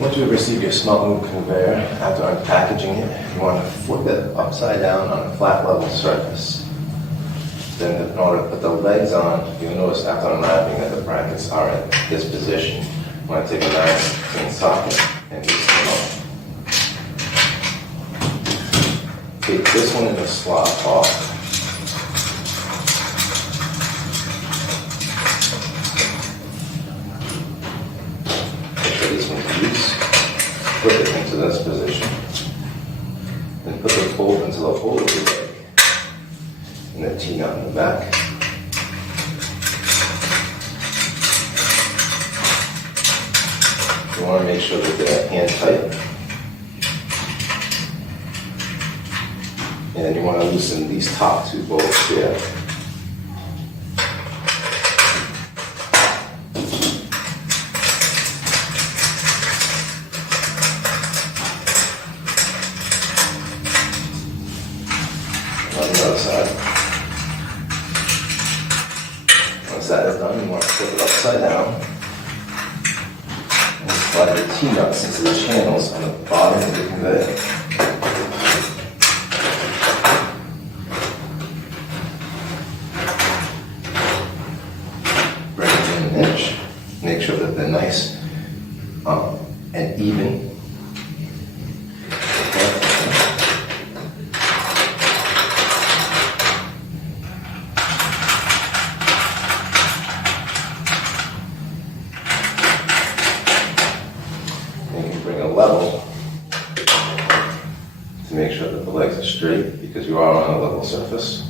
Once you receive your SmartMove Conveyor, after unpackaging it, you want to flip it upside down on a flat level surface. Then in order to put the legs on, you'll notice after unwrapping that the brackets are in this position. You want to take a nice clean socket and loosen them up. Take this one in the slot off. Put it into this position, and put the bolt into the hole of the leg, and the T-nut in the back. You want to make sure that they're hand tight, and then you want to loosen these top two bolts here. On the other side. Once that is done, you want to flip it upside down and slide the T-nuts into the channels on the bottom of the conveyor. Bring it in an inch. Make sure that they're nice and even. Bring a level to make sure that the legs are straight because you are on a level surface.